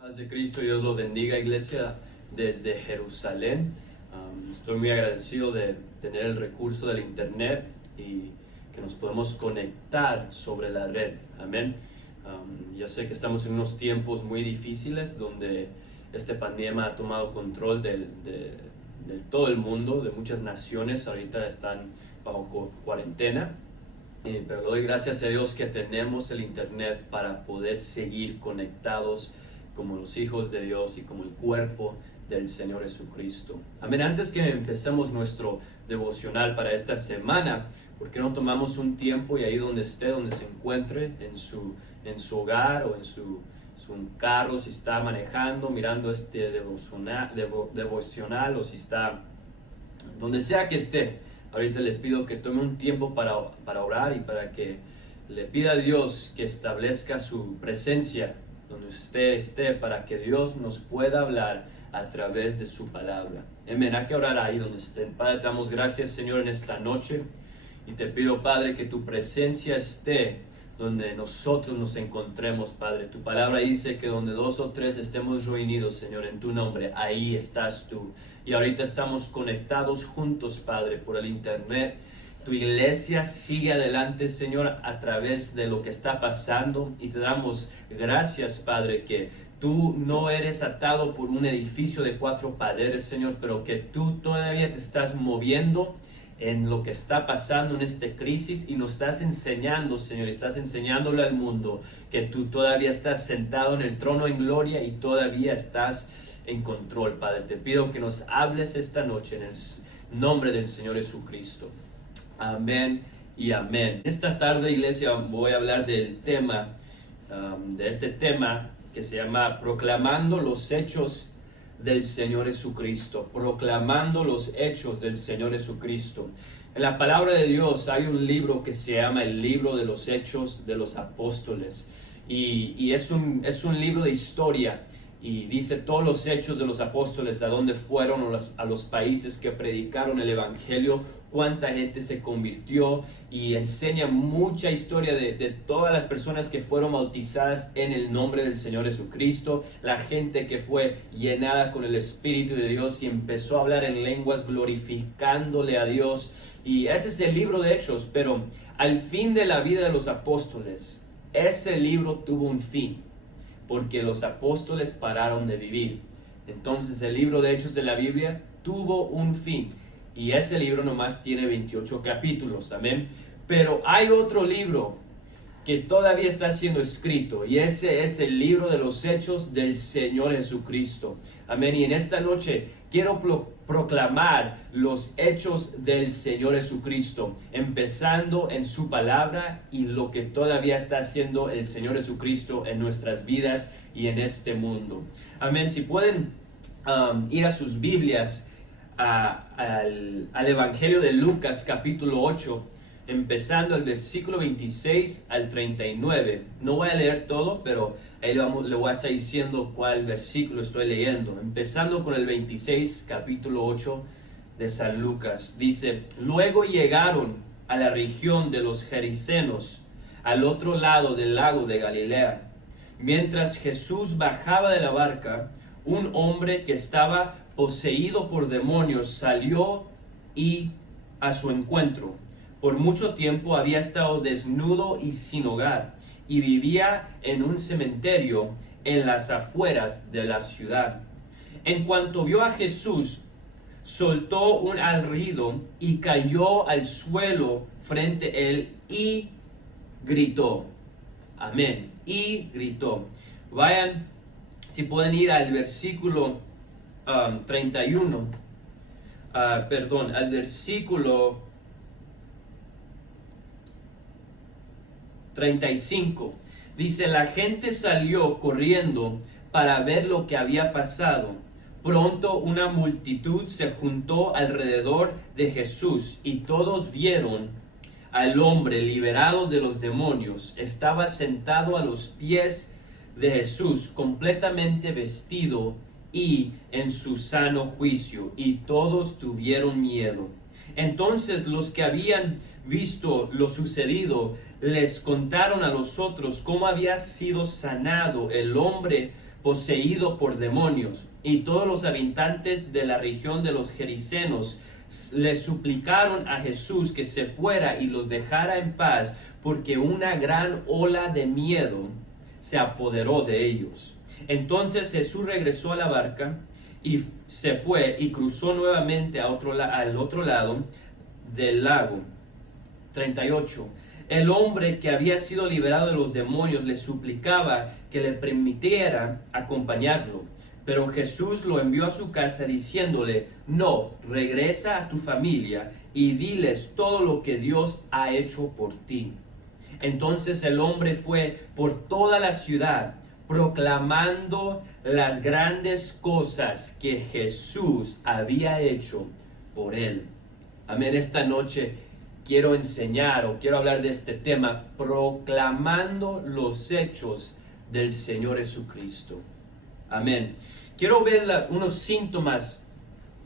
Paz de Cristo, Dios los bendiga, iglesia, desde Jerusalén. Estoy muy agradecido de tener el recurso del internet y que nos podemos conectar sobre la red. Amén. Ya sé que estamos en unos tiempos muy difíciles donde esta pandemia ha tomado control de todo el mundo, de muchas naciones. Ahorita están bajo cuarentena. Pero doy gracias a Dios que tenemos el internet para poder seguir conectados como los hijos de Dios y como el cuerpo del Señor Jesucristo. Amén. Antes que empecemos nuestro devocional para esta semana, ¿por qué no tomamos un tiempo y ahí donde esté, donde se encuentre, en su hogar o en su carro, si está manejando, mirando este devocional o si está donde sea que esté? Ahorita le pido que tome un tiempo para orar y para que le pida a Dios que establezca su presencia donde usted esté, para que Dios nos pueda hablar a través de su palabra. Amén. Hay que orar ahí donde estén. Padre, te damos gracias, Señor, en esta noche. Y te pido, Padre, que tu presencia esté donde nosotros nos encontremos, Padre. Tu palabra dice que donde 2 o 3 estemos reunidos, Señor, en tu nombre, ahí estás tú. Y ahorita estamos conectados juntos, Padre, por el internet. Tu iglesia sigue adelante, Señor, a través de lo que está pasando. Y te damos gracias, Padre, que tú no eres atado por un edificio de 4 paredes, Señor, pero que tú todavía te estás moviendo en lo que está pasando en esta crisis y nos estás enseñando, Señor, estás enseñándole al mundo que tú todavía estás sentado en el trono en gloria y todavía estás en control, Padre. Te pido que nos hables esta noche en el nombre del Señor Jesucristo. Amén y amén. Esta tarde, iglesia, voy a hablar del tema, de este tema que se llama Proclamando los hechos del Señor Jesucristo. Proclamando los hechos del Señor Jesucristo. En la palabra de Dios hay un libro que se llama el libro de los Hechos de los Apóstoles. Y es un libro de historia. Y dice todos los hechos de los apóstoles, a dónde fueron, a los países que predicaron el evangelio, cuánta gente se convirtió, y enseña mucha historia de todas las personas que fueron bautizadas en el nombre del Señor Jesucristo, la gente que fue llenada con el Espíritu de Dios y empezó a hablar en lenguas glorificándole a Dios. Y ese es el libro de Hechos. Pero al fin de la vida de los apóstoles, ese libro tuvo un fin, porque los apóstoles pararon de vivir. Entonces el libro de Hechos de la Biblia tuvo un fin. Y ese libro nomás tiene 28 capítulos. Amén. Pero hay otro libro que todavía está siendo escrito. Y ese es el libro de los Hechos del Señor Jesucristo. Amén. Y en esta noche quiero proclamar los hechos del Señor Jesucristo, empezando en su palabra y lo que todavía está haciendo el Señor Jesucristo en nuestras vidas y en este mundo. Amén. Si pueden ir a sus Biblias al Evangelio de Lucas capítulo 8, empezando el versículo 26 al 39. No voy a leer todo, pero ahí le voy a estar diciendo cuál versículo estoy leyendo. Empezando con el 26, capítulo 8 de San Lucas. Dice: luego llegaron a la región de los Gerasenos, al otro lado del lago de Galilea. Mientras Jesús bajaba de la barca, un hombre que estaba poseído por demonios salió y a su encuentro. Por mucho tiempo había estado desnudo y sin hogar, y vivía en un cementerio en las afueras de la ciudad. En cuanto vio a Jesús, soltó un alarido y cayó al suelo frente a él y gritó. Amén. Y gritó. Vayan, si pueden ir al versículo 31. Al versículo 35. Dice: la gente salió corriendo para ver lo que había pasado. Pronto una multitud se juntó alrededor de Jesús y todos vieron al hombre liberado de los demonios. Estaba sentado a los pies de Jesús, completamente vestido y en su sano juicio, y todos tuvieron miedo. Entonces los que habían visto lo sucedido les contaron a los otros cómo había sido sanado el hombre poseído por demonios, y todos los habitantes de la región de los Gerasenos le suplicaron a Jesús que se fuera y los dejara en paz, porque una gran ola de miedo se apoderó de ellos. Entonces Jesús regresó a la barca y se fue y cruzó nuevamente al otro lado del lago. 38. El hombre que había sido liberado de los demonios le suplicaba que le permitiera acompañarlo. Pero Jesús lo envió a su casa diciéndole: no, regresa a tu familia y diles todo lo que Dios ha hecho por ti. Entonces el hombre fue por toda la ciudad proclamando las grandes cosas que Jesús había hecho por él. Amén. Esta noche quiero enseñar o quiero hablar de este tema: proclamando los hechos del Señor Jesucristo. Amén. Quiero ver unos síntomas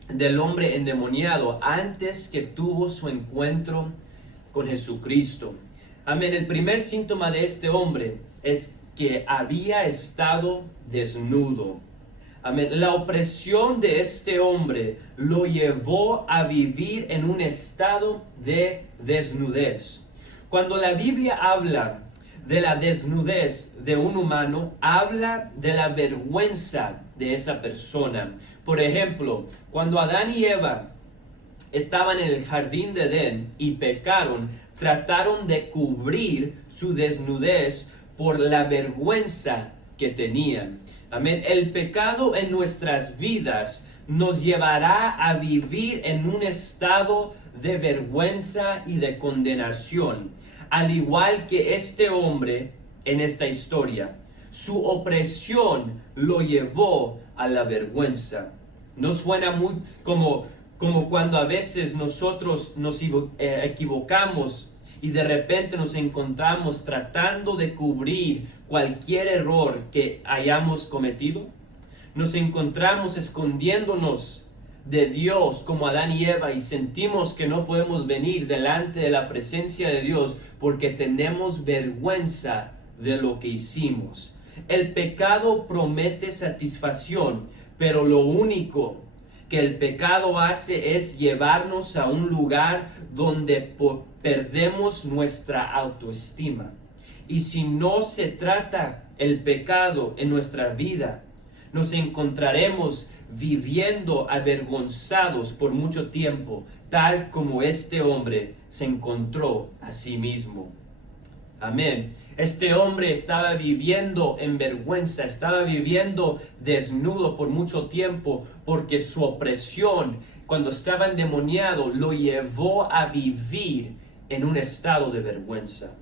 del hombre endemoniado antes que tuvo su encuentro con Jesucristo. Amén. El primer síntoma de este hombre es que había estado desnudo. Amén. La opresión de este hombre lo llevó a vivir en un estado de desnudez. Cuando la Biblia habla de la desnudez de un humano, habla de la vergüenza de esa persona. Por ejemplo, cuando Adán y Eva estaban en el jardín de Edén y pecaron, trataron de cubrir su desnudez por la vergüenza que tenían. Amén. El pecado en nuestras vidas nos llevará a vivir en un estado de vergüenza y de condenación, al igual que este hombre en esta historia. Su opresión lo llevó a la vergüenza. ¿No suena muy como cuando a veces nosotros nos equivocamos y de repente nos encontramos tratando de cubrir cualquier error que hayamos cometido? Nos encontramos escondiéndonos de Dios como Adán y Eva y sentimos que no podemos venir delante de la presencia de Dios porque tenemos vergüenza de lo que hicimos. El pecado promete satisfacción, pero lo único que el pecado hace es llevarnos a un lugar donde perdemos nuestra autoestima. Y si no se trata el pecado en nuestra vida, nos encontraremos viviendo avergonzados por mucho tiempo, tal como este hombre se encontró a sí mismo. Amén. Este hombre estaba viviendo en vergüenza, estaba viviendo desnudo por mucho tiempo, porque su opresión, cuando estaba endemoniado, lo llevó a vivir en un estado de vergüenza.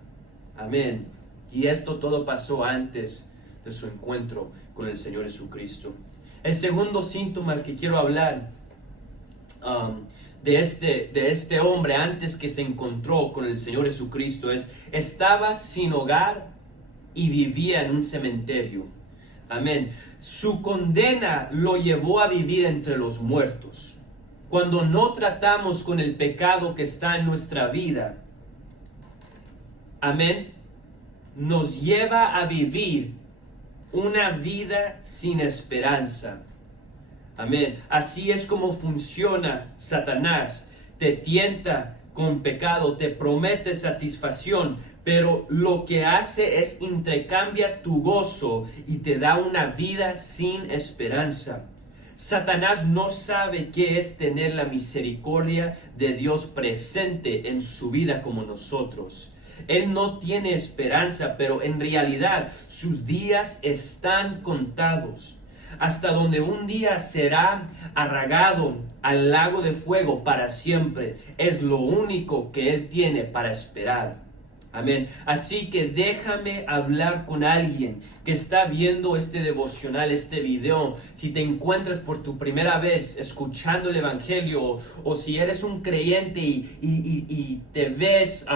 Amén. Y esto todo pasó antes de su encuentro con el Señor Jesucristo. El segundo síntoma que quiero hablar de este hombre antes que se encontró con el Señor Jesucristo es: estaba sin hogar y vivía en un cementerio. Amén. Su condena lo llevó a vivir entre los muertos. Cuando no tratamos con el pecado que está en nuestra vida, amén, nos lleva a vivir una vida sin esperanza. Amén. Así es como funciona Satanás. Te tienta con pecado, te promete satisfacción, pero lo que hace es intercambia tu gozo y te da una vida sin esperanza. Satanás no sabe qué es tener la misericordia de Dios presente en su vida como nosotros. Él no tiene esperanza, pero en realidad sus días están contados. Hasta donde un día será arragado al lago de fuego para siempre. Es lo único que Él tiene para esperar. Amén. Así que déjame hablar con alguien que está viendo este devocional, este video. Si te encuentras por tu primera vez escuchando el Evangelio, o si eres un creyente y te ves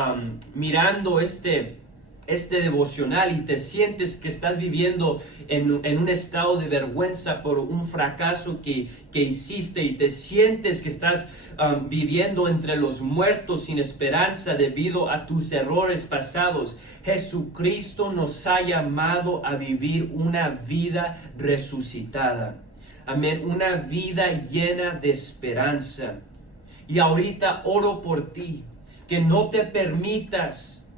mirando este este devocional y te sientes que estás viviendo en un estado de vergüenza por un fracaso que hiciste y te sientes que estás viviendo entre los muertos sin esperanza debido a tus errores pasados, Jesucristo nos ha llamado a vivir una vida resucitada. Amén, una vida llena de esperanza. Y ahorita oro por ti, que no te permitas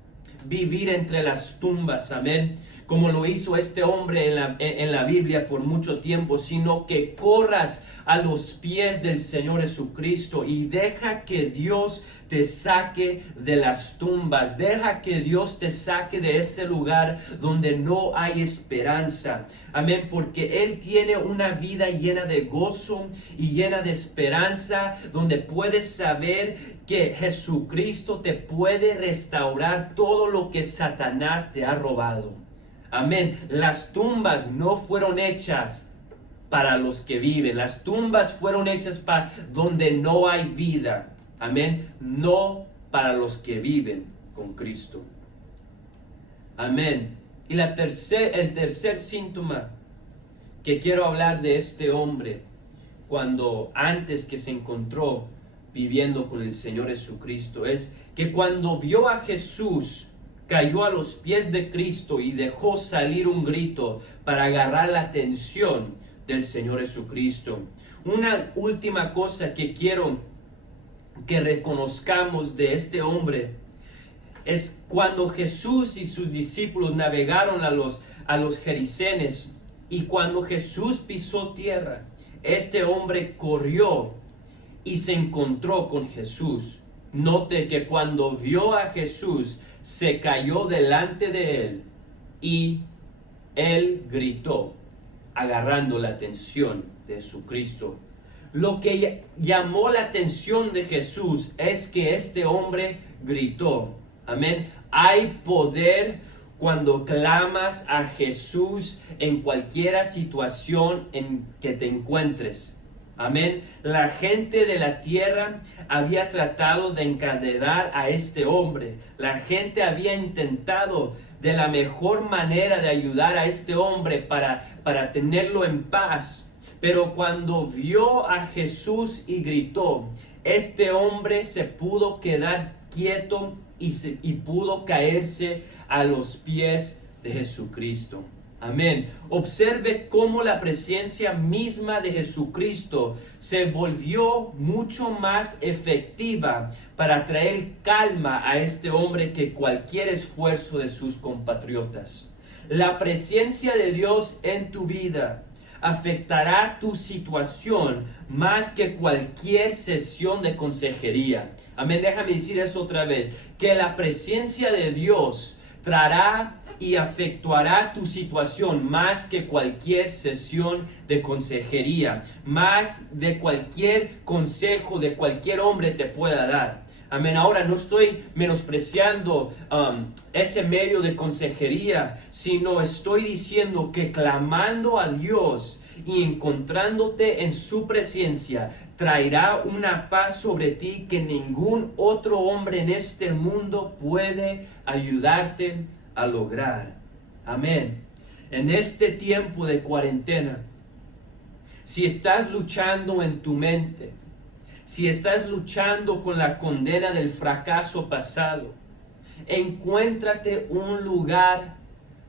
vivir entre las tumbas, amén, como lo hizo este hombre en la Biblia por mucho tiempo, sino que corras a los pies del Señor Jesucristo y deja que Dios te saque de las tumbas, deja que Dios te saque de ese lugar donde no hay esperanza, amén, porque Él tiene una vida llena de gozo y llena de esperanza, donde puedes saber que Jesucristo te puede restaurar todo lo que Satanás te ha robado. Amén. Las tumbas no fueron hechas para los que viven. Las tumbas fueron hechas para donde no hay vida. Amén. No para los que viven con Cristo. Amén. Y el tercer síntoma que quiero hablar de este hombre, antes que se encontró viviendo con el Señor Jesucristo, es que cuando vio a Jesús, cayó a los pies de Cristo y dejó salir un grito para agarrar la atención del Señor Jesucristo. Una última cosa que quiero que reconozcamos de este hombre es cuando Jesús y sus discípulos navegaron a los Gerasenos, y cuando Jesús pisó tierra, este hombre corrió y se encontró con Jesús. Note que cuando vio a Jesús, se cayó delante de él y él gritó, agarrando la atención de Jesucristo. Lo que llamó la atención de Jesús es que este hombre gritó. Amén. Hay poder cuando clamas a Jesús en cualquier situación en que te encuentres. Amén. La gente de la tierra había tratado de encadenar a este hombre. La gente había intentado de la mejor manera de ayudar a este hombre para tenerlo en paz. Pero cuando vio a Jesús y gritó, este hombre se pudo quedar quieto y pudo caerse a los pies de Jesucristo. Amén. Observe cómo la presencia misma de Jesucristo se volvió mucho más efectiva para traer calma a este hombre que cualquier esfuerzo de sus compatriotas. La presencia de Dios en tu vida afectará tu situación más que cualquier sesión de consejería. Amén. Déjame decir eso otra vez, que la presencia de Dios traerá y afectará tu situación más que cualquier sesión de consejería, más de cualquier consejo de cualquier hombre te pueda dar. Amén. Ahora no estoy menospreciando ese medio de consejería, sino estoy diciendo que clamando a Dios y encontrándote en su presencia, traerá una paz sobre ti que ningún otro hombre en este mundo puede ayudarte a lograr. Amén. En este tiempo de cuarentena, si estás luchando en tu mente, si estás luchando con la condena del fracaso pasado, encuéntrate un lugar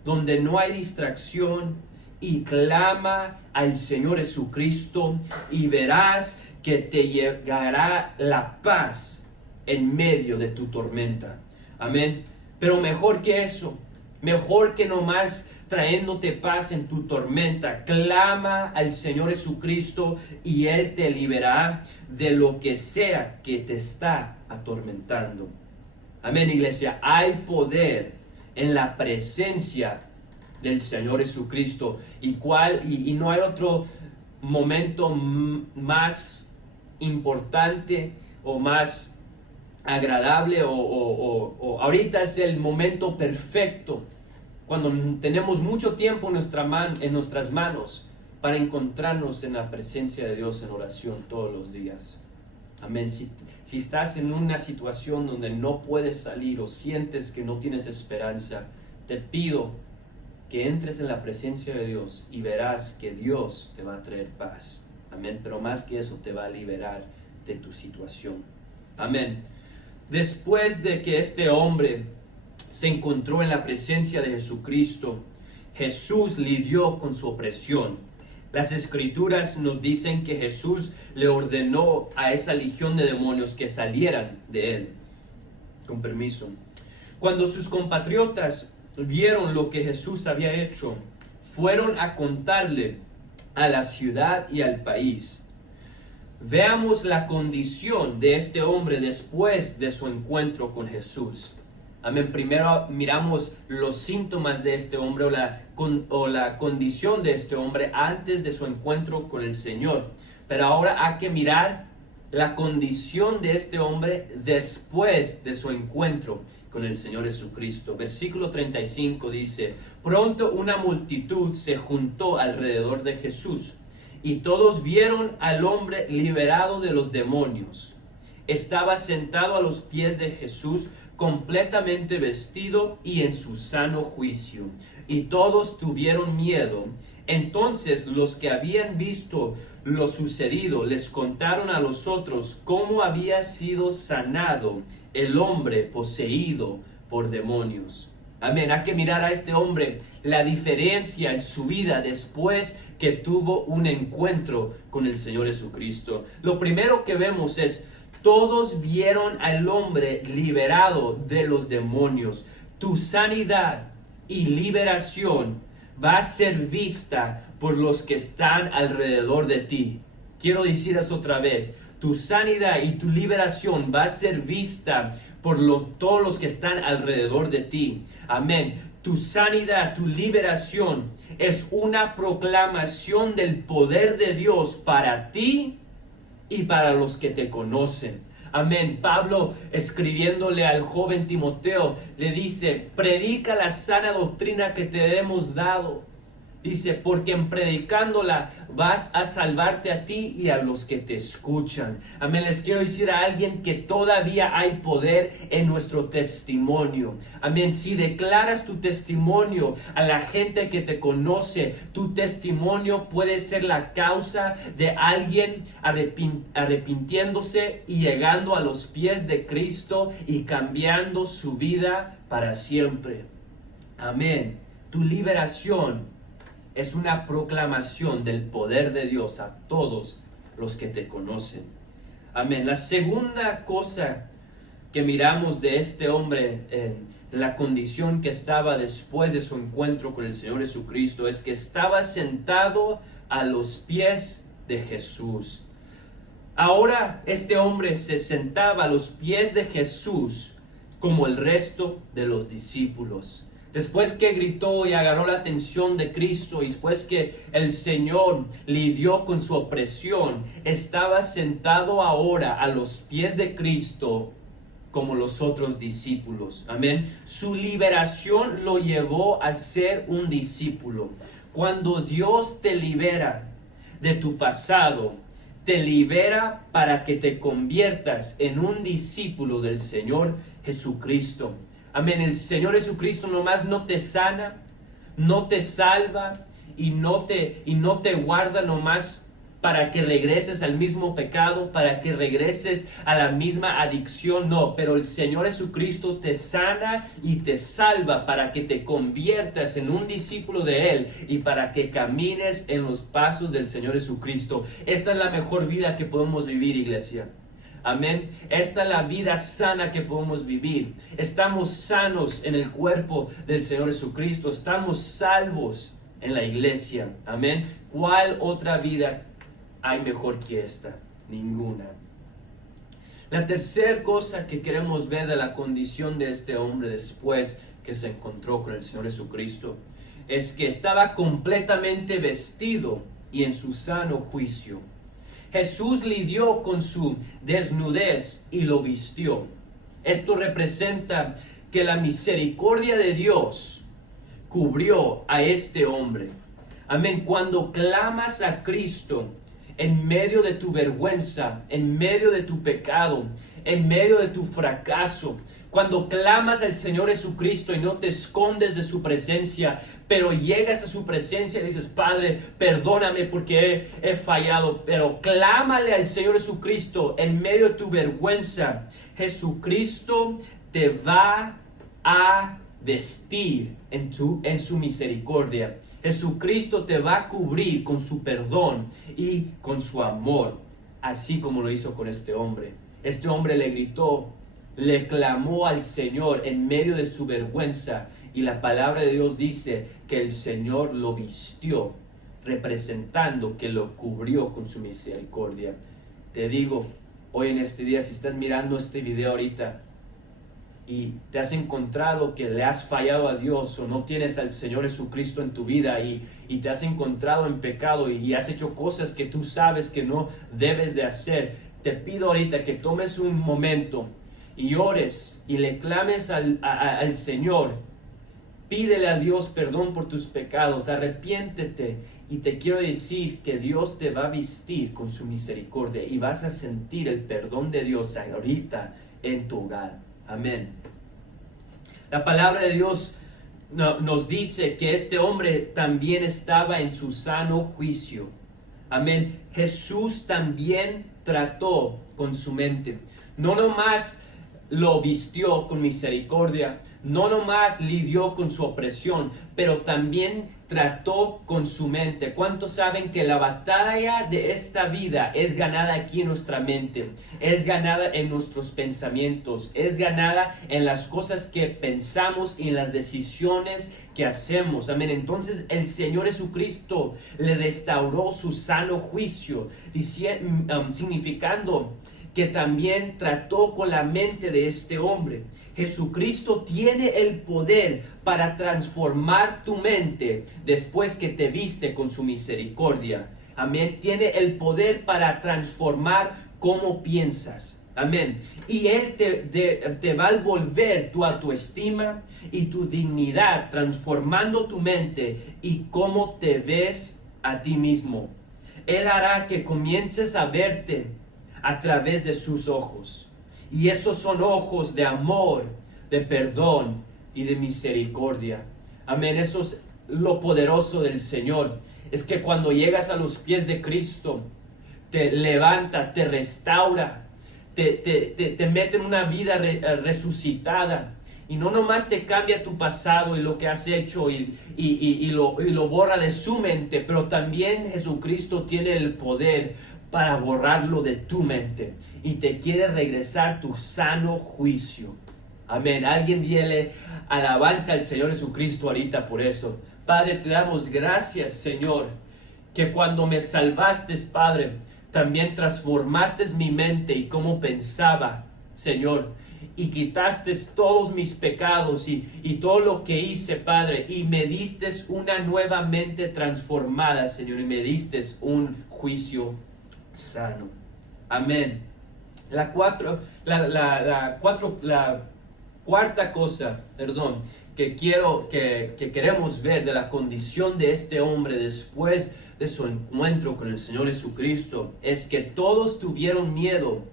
donde no hay distracción y clama al Señor Jesucristo y verás que te llegará la paz en medio de tu tormenta. Amén. Pero mejor que eso, mejor que nomás trayéndote paz en tu tormenta, clama al Señor Jesucristo y Él te liberará de lo que sea que te está atormentando. Amén, iglesia. Hay poder en la presencia del Señor Jesucristo y no hay otro momento más importante o más agradable o ahorita es el momento perfecto cuando tenemos mucho tiempo en nuestras manos para encontrarnos en la presencia de Dios en oración todos los días. Amén. Si estás en una situación donde no puedes salir o sientes que no tienes esperanza, te pido que entres en la presencia de Dios y verás que Dios te va a traer paz. Amén. Pero más que eso, te va a liberar de tu situación. Amén. Después de que este hombre se encontró en la presencia de Jesucristo, Jesús lidió con su opresión. Las escrituras nos dicen que Jesús le ordenó a esa legión de demonios que salieran de él. Con permiso. Cuando sus compatriotas vieron lo que Jesús había hecho, fueron a contarle a la ciudad y al país. Veamos la condición de este hombre después de su encuentro con Jesús. Amén. Primero miramos los síntomas de este hombre o la condición de este hombre antes de su encuentro con el Señor. Pero ahora hay que mirar la condición de este hombre después de su encuentro con el Señor Jesucristo. Versículo 35 dice: pronto una multitud se juntó alrededor de Jesús, y todos vieron al hombre liberado de los demonios. Estaba sentado a los pies de Jesús, completamente vestido y en su sano juicio, y todos tuvieron miedo. Entonces los que habían visto lo sucedido les contaron a los otros cómo había sido sanado el hombre poseído por demonios. Amén. Hay que mirar a este hombre, la diferencia en su vida después que tuvo un encuentro con el Señor Jesucristo. Lo primero que vemos es: todos vieron al hombre liberado de los demonios. Tu sanidad y liberación va a ser vista por los que están alrededor de ti. Quiero decir eso otra vez. Tu sanidad y tu liberación va a ser vista por todos los que están alrededor de ti. Amén. Tu sanidad, tu liberación es una proclamación del poder de Dios para ti y para los que te conocen. Amén. Pablo, escribiéndole al joven Timoteo, le dice: predica la sana doctrina que te hemos dado. Dice: porque en predicándola vas a salvarte a ti y a los que te escuchan. Amén. Les quiero decir a alguien que todavía hay poder en nuestro testimonio. Amén. Si declaras tu testimonio a la gente que te conoce, tu testimonio puede ser la causa de alguien arrepintiéndose y llegando a los pies de Cristo y cambiando su vida para siempre. Amén. Tu liberación es una proclamación del poder de Dios a todos los que te conocen. Amén. La segunda cosa que miramos de este hombre en la condición que estaba después de su encuentro con el Señor Jesucristo es que estaba sentado a los pies de Jesús. Ahora este hombre se sentaba a los pies de Jesús como el resto de los discípulos. Después que gritó y agarró la atención de Cristo, y después que el Señor lidió con su opresión, estaba sentado ahora a los pies de Cristo como los otros discípulos. Amén. Su liberación lo llevó a ser un discípulo. Cuando Dios te libera de tu pasado, te libera para que te conviertas en un discípulo del Señor Jesucristo. Amén. El Señor Jesucristo nomás no te sana, no te salva y no te guarda nomás para que regreses al mismo pecado, para que regreses a la misma adicción. No, pero el Señor Jesucristo te sana y te salva para que te conviertas en un discípulo de Él y para que camines en los pasos del Señor Jesucristo. Esta es la mejor vida que podemos vivir, iglesia. Amén. Esta es la vida sana que podemos vivir. Estamos sanos en el cuerpo del Señor Jesucristo. Estamos salvos en la iglesia. Amén. ¿Cuál otra vida hay mejor que esta? Ninguna. La tercera cosa que queremos ver de la condición de este hombre después que se encontró con el Señor Jesucristo es que estaba completamente vestido y en su sano juicio. Jesús lidió con su desnudez y lo vistió. Esto representa que la misericordia de Dios cubrió a este hombre. Amén. Cuando clamas a Cristo en medio de tu vergüenza, en medio de tu pecado, en medio de tu fracaso, Cuando clamas al Señor Jesucristo y no te escondes de su presencia, pero llegas a su presencia y dices, Padre, perdóname porque he fallado, pero clámale al Señor Jesucristo en medio de tu vergüenza. Jesucristo te va a vestir en su misericordia. Jesucristo te va a cubrir con su perdón y con su amor, así como lo hizo con este hombre. Este hombre le gritó, le clamó al Señor en medio de su vergüenza, y la palabra de Dios dice que el Señor lo vistió, representando que lo cubrió con su misericordia. Te digo, hoy en este día, si estás mirando este video ahorita y te has encontrado que le has fallado a Dios o no tienes al Señor Jesucristo en tu vida y te has encontrado en pecado y has hecho cosas que tú sabes que no debes de hacer, te pido ahorita que tomes un momento y ores y le clames al Señor. Pídele a Dios perdón por tus pecados, arrepiéntete, y te quiero decir que Dios te va a vestir con su misericordia y vas a sentir el perdón de Dios ahorita en tu hogar. Amén. La palabra de Dios nos dice que este hombre también estaba en su sano juicio. Amén. Jesús también trató con su mente. No nomás lo vistió con misericordia, no nomás lidió con su opresión, pero también trató con su mente. ¿Cuántos saben que la batalla de esta vida es ganada aquí en nuestra mente? Es ganada en nuestros pensamientos, es ganada en las cosas que pensamos y en las decisiones que hacemos. Amén. Entonces el Señor Jesucristo le restauró su sano juicio, significando que también trató con la mente de este hombre. Jesucristo tiene el poder para transformar tu mente después que te viste con su misericordia. Amén. Tiene el poder para transformar cómo piensas. Amén. Y Él te va a volver tu autoestima y tu dignidad, transformando tu mente y cómo te ves a ti mismo. Él hará que comiences a verte a través de sus ojos. Y esos son ojos de amor, de perdón y de misericordia. Amén. Eso es lo poderoso del Señor. Es que cuando llegas a los pies de Cristo, te levanta, te restaura, te mete en una vida resucitada. Y no nomás te cambia tu pasado y lo que has hecho y lo borra de su mente, pero también Jesucristo tiene el poder para borrarlo de tu mente y te quiere regresar tu sano juicio. Amén. Alguien díele alabanza al Señor Jesucristo ahorita por eso. Padre, te damos gracias, Señor, que cuando me salvaste, Padre, también transformaste mi mente y cómo pensaba, Señor, y quitaste todos mis pecados y todo lo que hice, Padre, y me diste una nueva mente transformada, Señor, y me diste un juicio sano. Amén. La cuarta cosa, que queremos ver de la condición de este hombre después de su encuentro con el Señor Jesucristo es que todos tuvieron miedo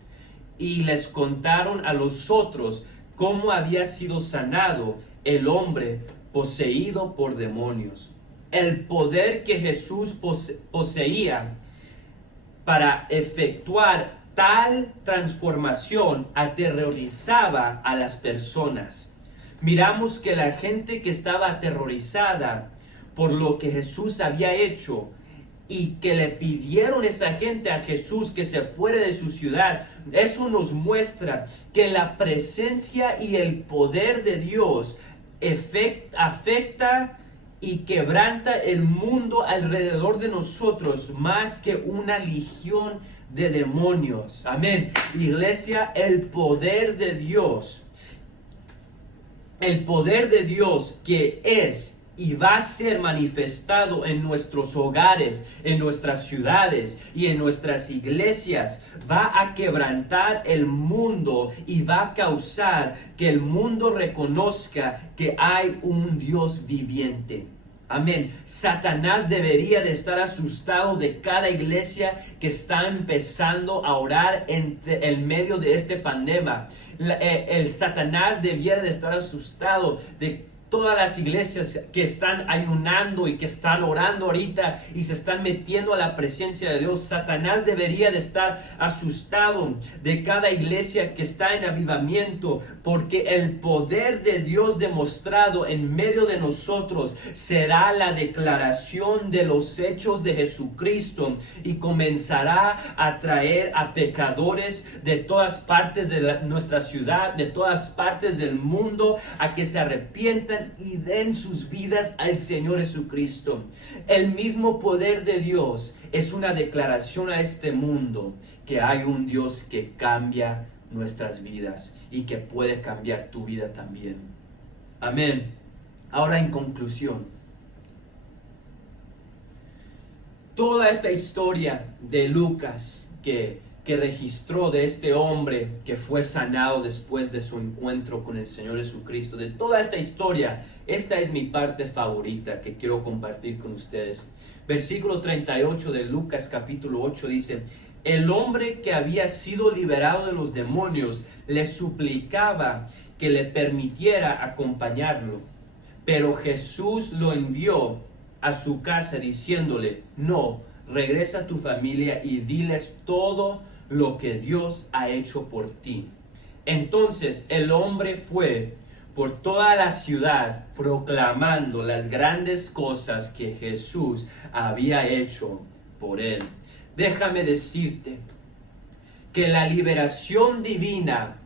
y les contaron a los otros cómo había sido sanado el hombre poseído por demonios. El poder que Jesús poseía para efectuar tal transformación aterrorizaba a las personas. Miramos que la gente que estaba aterrorizada por lo que Jesús había hecho y que le pidieron esa gente a Jesús que se fuera de su ciudad, eso nos muestra que la presencia y el poder de Dios afecta y quebranta el mundo alrededor de nosotros más que una legión de demonios. Amén. Iglesia, el poder de Dios que es y va a ser manifestado en nuestros hogares, en nuestras ciudades y en nuestras iglesias, va a quebrantar el mundo y va a causar que el mundo reconozca que hay un Dios viviente. Amén. Satanás debería de estar asustado de cada iglesia que está empezando a orar en medio de este pandemia. El Satanás debiera de estar asustado de todas las iglesias que están ayunando y que están orando ahorita y se están metiendo a la presencia de Dios. Satanás debería de estar asustado de cada iglesia que está en avivamiento, porque el poder de Dios demostrado en medio de nosotros será la declaración de los hechos de Jesucristo y comenzará a traer a pecadores de todas partes de nuestra ciudad, de todas partes del mundo, a que se arrepientan y den sus vidas al Señor Jesucristo. El mismo poder de Dios es una declaración a este mundo que hay un Dios que cambia nuestras vidas y que puede cambiar tu vida también. Amén. Ahora, en conclusión, toda esta historia de Lucas que registró de este hombre que fue sanado después de su encuentro con el Señor Jesucristo, de toda esta historia, esta es mi parte favorita que quiero compartir con ustedes. Versículo 38 de Lucas capítulo 8 dice: el hombre que había sido liberado de los demonios le suplicaba que le permitiera acompañarlo, pero Jesús lo envió a su casa diciéndole: no, regresa a tu familia y diles todo lo que Dios ha hecho por ti. Entonces el hombre fue por toda la ciudad proclamando las grandes cosas que Jesús había hecho por él. Déjame decirte que la liberación divina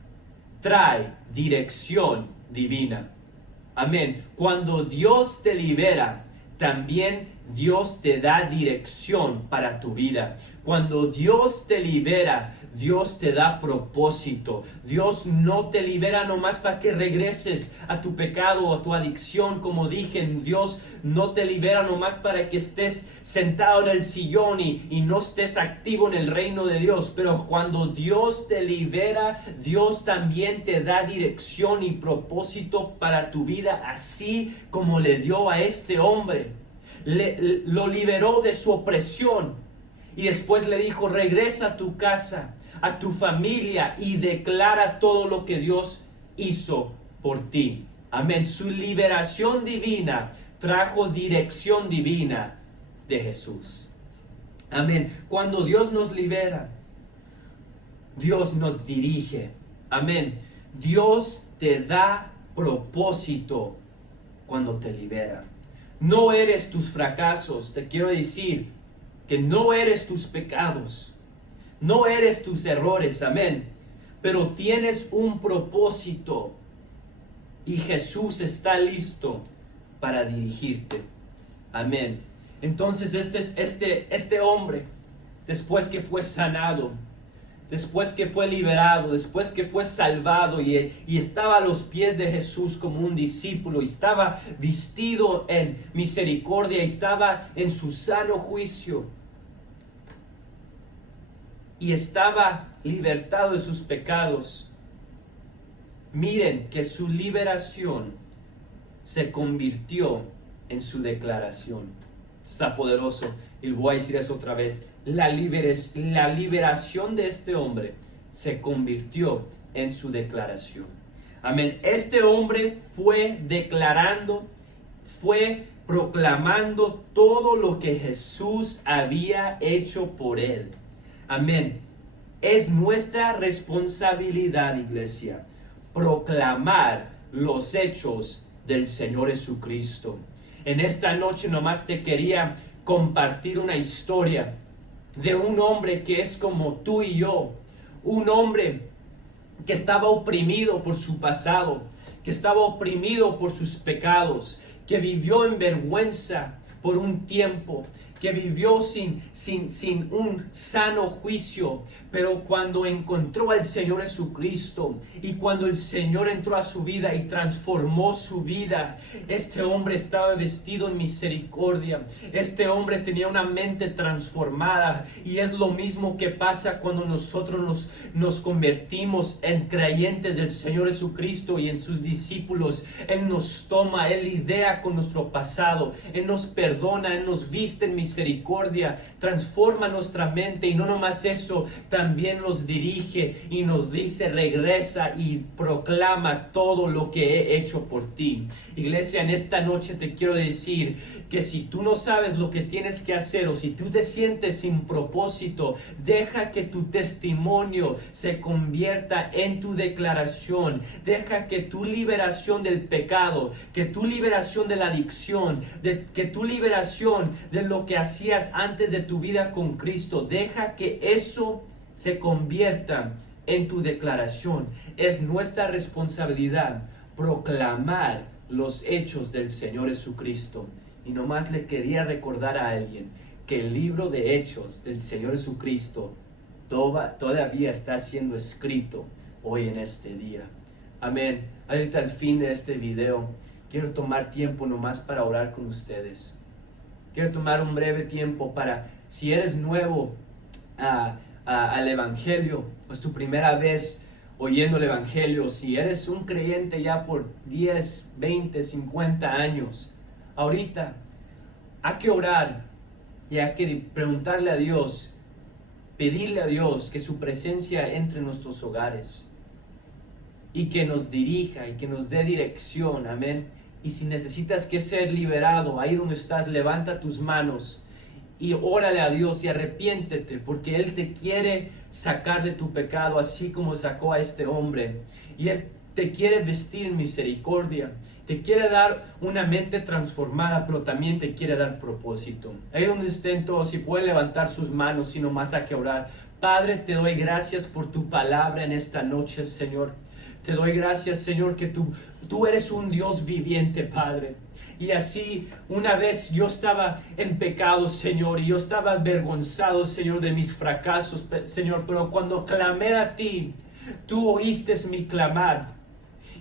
trae dirección divina. Amén. Cuando Dios te libera, también Dios te da dirección para tu vida. Cuando Dios te libera, Dios te da propósito. Dios no te libera nomás para que regreses a tu pecado o a tu adicción. Como dije, Dios no te libera nomás para que estés sentado en el sillón y no estés activo en el reino de Dios. Pero cuando Dios te libera, Dios también te da dirección y propósito para tu vida, así como le dio a este hombre. Lo liberó de su opresión y después le dijo: regresa a tu casa, a tu familia y declara todo lo que Dios hizo por ti. Amén. Su liberación divina trajo dirección divina de Jesús. Amén. Cuando Dios nos libera, Dios nos dirige. Amén. Dios te da propósito cuando te libera. No eres tus fracasos, te quiero decir que no eres tus pecados, no eres tus errores, amén, pero tienes un propósito y Jesús está listo para dirigirte, amén. Entonces este hombre, después que fue sanado, después que fue liberado, después que fue salvado y estaba a los pies de Jesús como un discípulo, y estaba vestido en misericordia, y estaba en su sano juicio, y estaba libertado de sus pecados. Miren que su liberación se convirtió en su declaración. Está poderoso. Y voy a decir eso otra vez. La liberación de este hombre se convirtió en su declaración. Amén. Este hombre fue declarando, fue proclamando todo lo que Jesús había hecho por él. Amén. Es nuestra responsabilidad, iglesia, proclamar los hechos del Señor Jesucristo. En esta noche nomás te quería compartir una historia de un hombre que es como tú y yo, un hombre que estaba oprimido por su pasado, que estaba oprimido por sus pecados, que vivió en vergüenza por un tiempo, que vivió sin un sano juicio, pero cuando encontró al Señor Jesucristo y cuando el Señor entró a su vida y transformó su vida, este hombre estaba vestido en misericordia, este hombre tenía una mente transformada, y es lo mismo que pasa cuando nosotros nos convertimos en creyentes del Señor Jesucristo y en sus discípulos. Él nos toma, Él lidia con nuestro pasado, Él nos perdona, Él nos viste en misericordia, transforma nuestra mente, y no nomás eso, también nos dirige y nos dice: regresa y proclama todo lo que he hecho por ti. Iglesia, en esta noche te quiero decir que si tú no sabes lo que tienes que hacer, o si tú te sientes sin propósito, deja que tu testimonio se convierta en tu declaración. Deja que tu liberación del pecado, que tu liberación de la adicción, que tu liberación de lo que hacías antes de tu vida con Cristo, deja que eso se convierta en tu declaración. Es nuestra responsabilidad proclamar los hechos del Señor Jesucristo. Y nomás le quería recordar a alguien que el libro de Hechos del Señor Jesucristo todavía está siendo escrito hoy en este día. Amén. Ahorita al fin de este video quiero tomar tiempo nomás para orar con ustedes. Quiero tomar un breve tiempo para, si eres nuevo al Evangelio, o es tu primera vez oyendo el Evangelio, si eres un creyente ya por 10, 20, 50 años, ahorita hay que orar y hay que preguntarle a Dios, pedirle a Dios que su presencia entre en nuestros hogares y que nos dirija y que nos dé dirección. Amén. Y si necesitas que ser liberado, ahí donde estás, levanta tus manos y órale a Dios y arrepiéntete, porque Él te quiere sacar de tu pecado, así como sacó a este hombre. Y Él te quiere vestir en misericordia, te quiere dar una mente transformada, pero también te quiere dar propósito. Ahí donde estén todos, si pueden levantar sus manos, y nomás hay que orar. Padre, te doy gracias por tu palabra en esta noche, Señor. Te doy gracias, Señor, que tú eres un Dios viviente, Padre. Y así, una vez yo estaba en pecado, Señor, y yo estaba avergonzado, Señor, de mis fracasos, Señor, pero cuando clamé a ti, tú oíste mi clamar,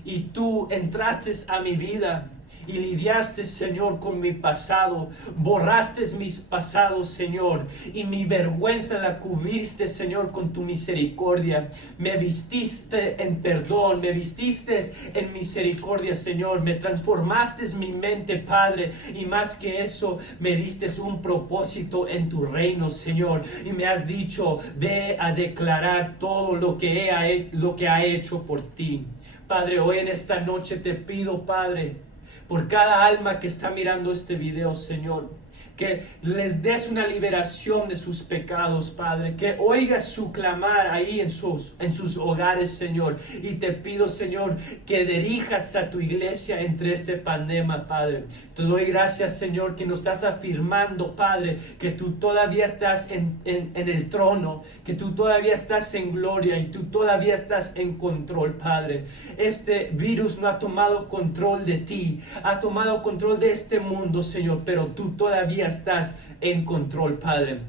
y tú entraste a mi vida, y lidiaste, Señor, con mi pasado, borraste mis pasados, Señor, y mi vergüenza la cubriste, Señor, con tu misericordia. Me vististe en perdón, me vististe en misericordia, Señor, me transformaste mi mente, Padre, y más que eso, me diste un propósito en tu reino, Señor, y me has dicho: ve a declarar todo lo que ha hecho por ti. Padre, hoy en esta noche te pido, Padre, por cada alma que está mirando este video, Señor, que les des una liberación de sus pecados, Padre, que oigas su clamar ahí en sus hogares, Señor, y te pido, Señor, que dirijas a tu iglesia entre este pandemia, Padre. Te doy gracias, Señor, que nos estás afirmando, Padre, que tú todavía estás en el trono, que tú todavía estás en gloria y tú todavía estás en control, Padre. Este virus no ha tomado control de ti, ha tomado control de este mundo, Señor, pero tú todavía estás en control, Padre.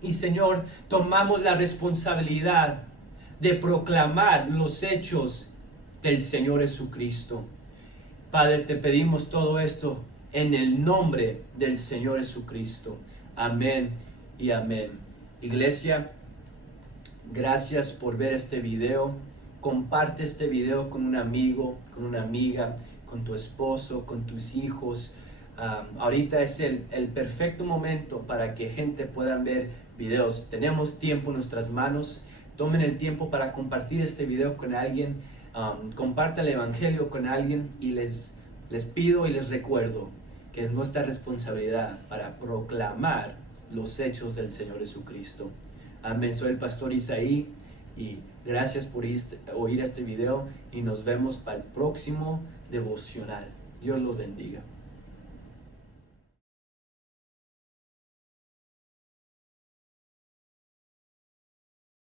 Y, Señor, tomamos la responsabilidad de proclamar los hechos del Señor Jesucristo. Padre, te pedimos todo esto en el nombre del Señor Jesucristo. Amén y amén. Iglesia, gracias por ver este video. Comparte este video con un amigo, con una amiga, con tu esposo, con tus hijos. Ahorita es el perfecto momento para que gente pueda ver videos. Tenemos tiempo en nuestras manos. Tomen el tiempo para compartir este video con alguien. Comparta el Evangelio con alguien, y les pido y les recuerdo que es nuestra responsabilidad para proclamar los hechos del Señor Jesucristo. Amén. Soy el pastor Isaí y gracias por oír este video, y nos vemos para el próximo devocional. Dios los bendiga.